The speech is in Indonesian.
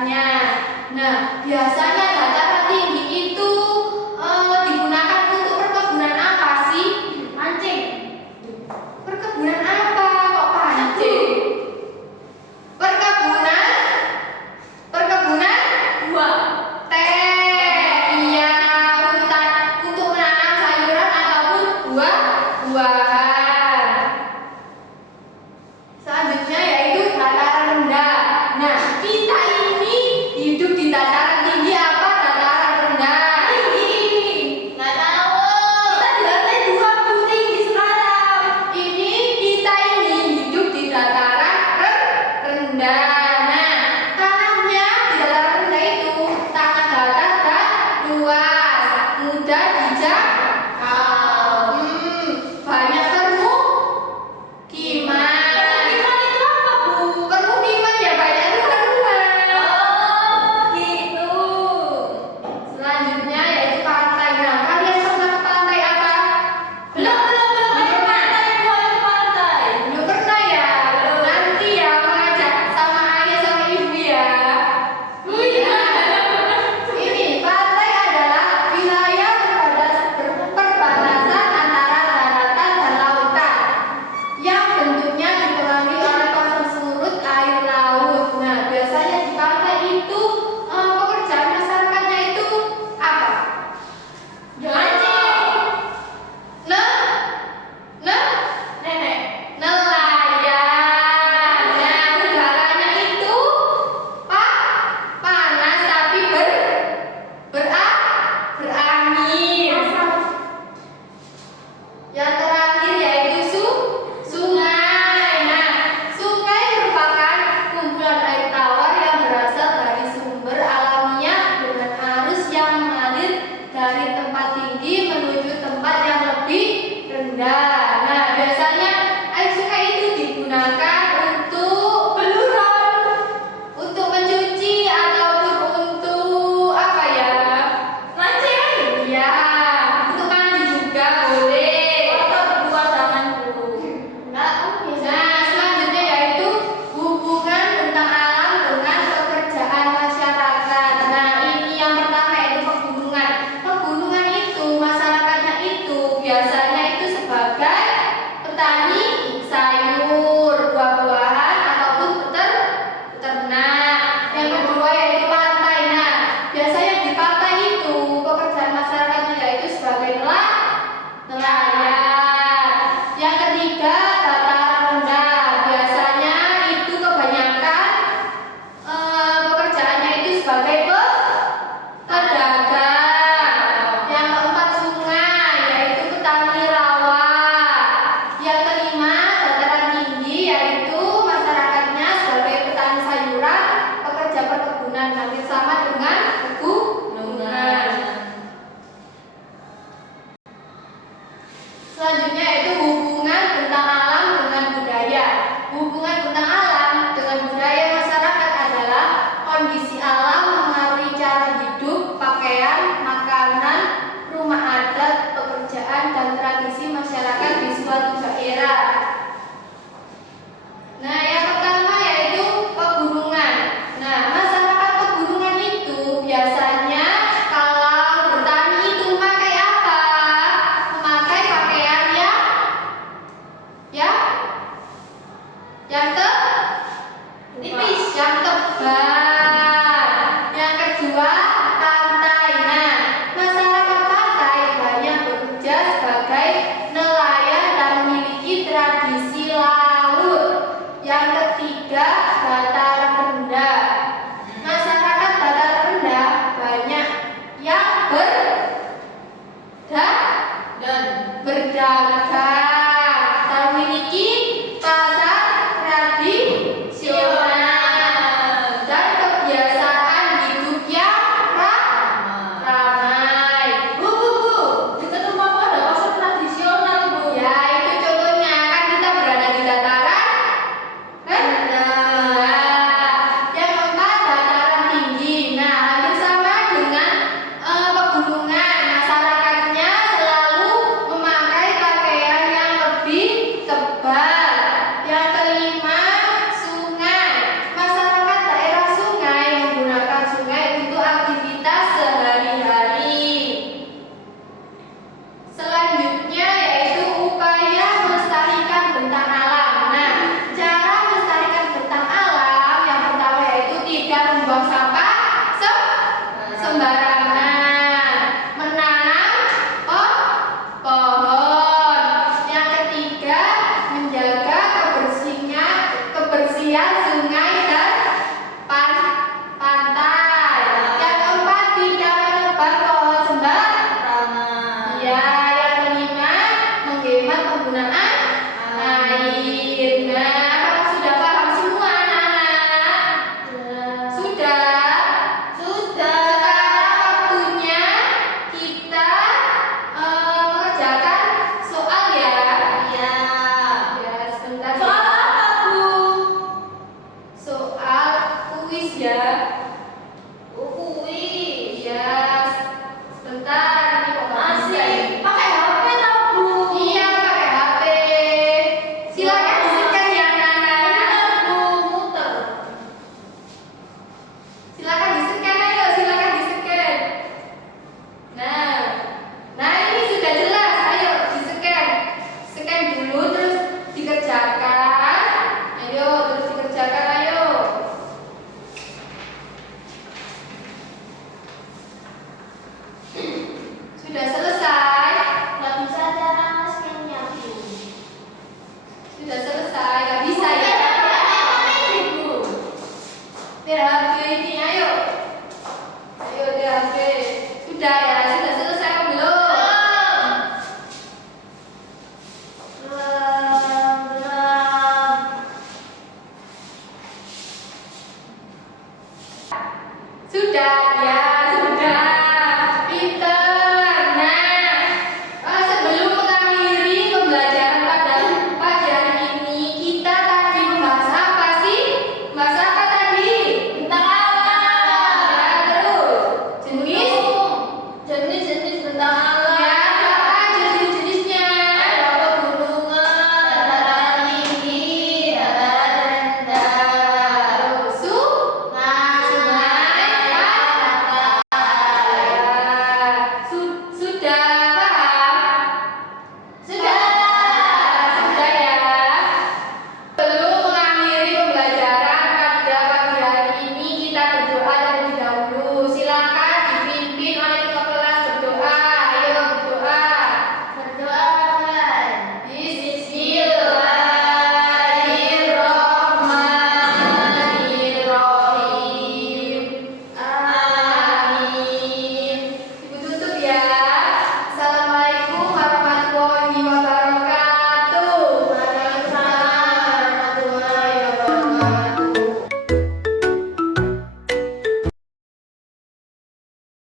masyarakat-masyarakatnya. Nah, biasanya dataran tinggi itu digunakan untuk perkebunan apa sih? Mancing. Perkebunan apa? Kok pancing? Perkebunan Buah. teh. Iya, untuk menanam sayuran ataupun buah-buahan. Selanjutnya yaitu dataran rendah. Nah, kita ini hidup di dataran tinggi apa dataran rendah? Tinggi. Nggak tahu. Kita di lantai 2 tinggi sekarang. Kita ini hidup di dataran rendah. Nah, tanahnya di dataran rendah itu tanah datar dan luas, mudah dijangkau. Banyak permukiman. Permukiman itu apa, Bu? Permukiman ya banyak rumah-rumah. Oh, gitu. Selanjutnya yaitu pantai. Nah, kalian pernah ke pantai apa? Belum ke pantai, boleh ke pantai. Belum pernah ya? Nanti ya mengajak sama ayah sama ibu ya. Ini pantai adalah wilayah perbatasan antara daratan dan lautan yang bentuknya dipengaruhi oleh pasang surut air laut. Nah, biasanya di pantai itu pekerjaan masyarakatnya itu apa? Mancing. Nenek. Nelayan. Nah, udaranya itu panas tapi berangin. Yang terakhir yaitu sungai. Nah, sungai merupakan kumpulan air tawar yang berasal dari sumber alamiah dengan arus yang mengalir dari tempat tinggi menuju tempat yang lebih rendah. Nah, biasanya air sungai itu digunakan untuk Beluron. untuk mencuci ataupun untuk apa ya? Mancing. Ya, untuk mandi juga boleh. Kotor buat tanganku. Nah, selanjutnya yaitu hubungan tentang alam dengan pekerjaan masyarakat. Nah, ini yang pertama yaitu pegunungan. Pegunungan itu masyarakatnya itu biasanya itu sebagai petani sayur, buah-buahan ataupun peternak. Yang kedua yaitu pantai. Nah, biasanya di pantai itu pekerjaan masyarakatnya yaitu sebagai nelayan. Yang ketiga dataran rendah. Biasanya itu kebanyakan pekerjaannya itu sebagai pedagang. Yang keempat sungai yaitu petani rawa. Yang kelima dataran tinggi yaitu masyarakatnya sebagai petani sayuran, pekerja perkebunan. Hampir sama dengan pegunungan. Selanjutnya yaitu hubungan tentang alam dengan budaya. Hubungan tentang alam dengan budaya masyarakat adalah kondisi alam mengaruhi cara hidup, pakaian, makanan, rumah adat, pekerjaan, dan tradisi masyarakat di suatu daerah. Nah, yang pertama yaitu pegunungan. Nah, masyarakat pegunungan itu biasanya kalau bertani itu memakai apa? Memakai pakaian yang Tipis. yang tebal. Yang kedua pantai. Nah, masyarakat pantai banyak bekerja sebagai nelayan dan memiliki tradisi laut. Yang ketiga dataran rendah. Masyarakat dataran rendah banyak yang berdagang dan memiliki pasar tradisional dan ya. Oh, kuis. Iya, sebentar ini kok nggak bisa Masih ini. pakai HP tau, Bu. Iya, pakai HP. Silakan di-scan ya, anak-anak. Muter, Bu, muter. Silakan di-scan, ayo, silakan di-scan. Nah, nah ini sudah jelas. Ayo di-scan. Scan dulu terus dikerjakan. Ayo, terus dikerjakan, ayo. Sudah selesai. Nggak bisa cara nge-scan-nya, Bu. Sudah selesai. Gak bisa ya. Bu. THP ini, ayo. Ayo THP. Sudah ya, sudah selesai apa belum? Belum. Sudah ya.